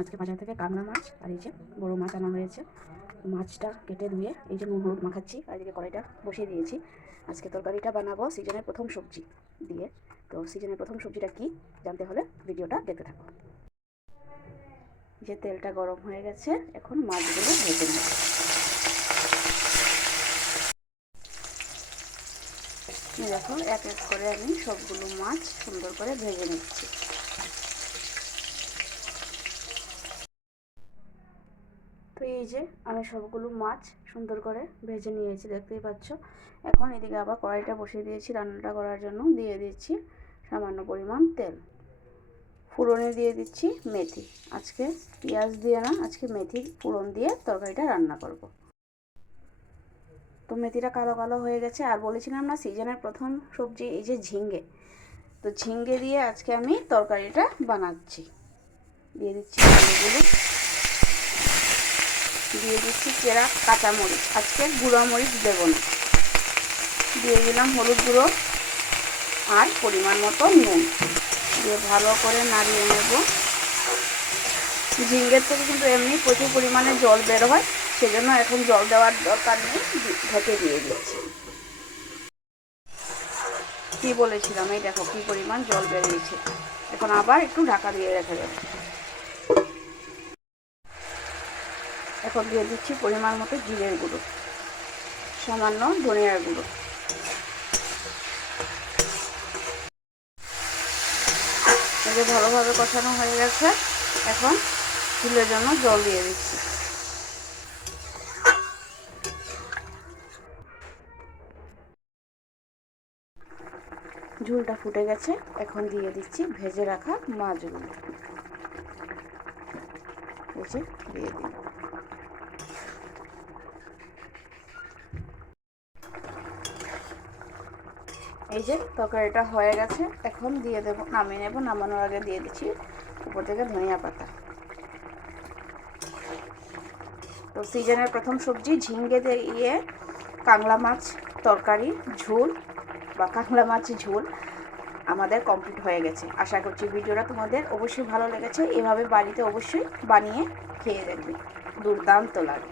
আজকে বাজার থেকে কাঁকড়া মাছ আর এই যে বড় মাছ আনা হয়েছে। মাছটা কেটে ধুয়ে এই যে নুন হলুদ মাখাচ্ছি, আর এদিকে কড়াইটা বসিয়ে দিয়েছি। আজকে তরকারিটা বানাবো সিজনের প্রথম সবজি দিয়ে। তো সিজনের প্রথম সবজিটা কি জানতে হলে ভিডিওটা দেখতে থাকো। যে তেলটা গরম হয়ে গেছে, এখন মাছগুলো ভেজে নেব। দেখো এক এক করে আমি সবগুলো মাছ সুন্দর করে ভেজে নিচ্ছি। তো এই যে আমি সবগুলো মাছ সুন্দর করে ভেজে নিয়েছি, দেখতেই পাচ্ছ। এখন এদিকে আবার কড়াইটা বসিয়ে দিয়েছি রান্নাটা করার জন্য। দিয়ে দিচ্ছি সামান্য পরিমাণ তেল, ফোড়নে দিয়ে দিচ্ছি মেথি। আজকে পেঁয়াজ দিয়ে না, আজকে মেথির ফোড়ন দিয়ে তরকারিটা রান্না করব। তো মেথিটা কালো কালো হয়ে গেছে। আর বলেছিলাম না সিজনের প্রথম সবজি এই যে ঝিঙ্গে, তো ঝিঙ্গে দিয়ে আজকে আমি তরকারিটা বানাচ্ছি। দিয়ে দিচ্ছি আলুগুলো, দিয়ে দিচ্ছি চেরা কাঁচামরিচ, আজকে গুঁড়ো মরিচ দেবো না। দিয়ে দিলাম হলুদ গুঁড়ো আর পরিমাণ মতো নুন দিয়ে ভালো করে নাড়িয়ে নেব। ঝিঙ্গের থেকে কিন্তু এমনি প্রচুর পরিমাণে জল বের হয়, সেজন্য এখন জল দেওয়ার দরকার নেই, ঢেকে দিয়ে দিচ্ছি। কি বলেছিলাম, এই দেখো কি পরিমাণ জল বেরিয়েছে। এখন আবার একটু ঢাকা দিয়ে রেখে দেবো। এখন দিয়ে দিচ্ছি পরিমাণ মতো জিরের গুঁড়ো, সামান্য ধনিয়ার গুঁড়ো। এতে ভালোভাবে কষানো হয়ে গেছে। এখন ঝোলের জন্য জল দিয়ে দিচ্ছি। ঝোলটা ফুটে গেছে, এখন দিয়ে দিচ্ছি ভেজে রাখা মাছগুলো। ভেজে দিয়ে দিই। এই যে তরকারিটা হয়ে গেছে, এখন দিয়ে দেবো, নামিয়ে নেব। নামানোর আগে দিয়ে দিচ্ছি উপর থেকে ধনিয়া পাতা। তো সিজনের প্রথম সবজি ঝিঙ্গে দিয়ে কাঁকড়া মাছ তরকারি ঝোল বা কাঁকড়া মাছ ঝোল আমাদের কমপ্লিট হয়ে গেছে। আশা করছি ভিডিওটা তোমাদের অবশ্যই ভালো লেগেছে। এভাবে বাড়িতে অবশ্যই বানিয়ে খেয়ে দেখবে, দুর্দান্ত লাগে।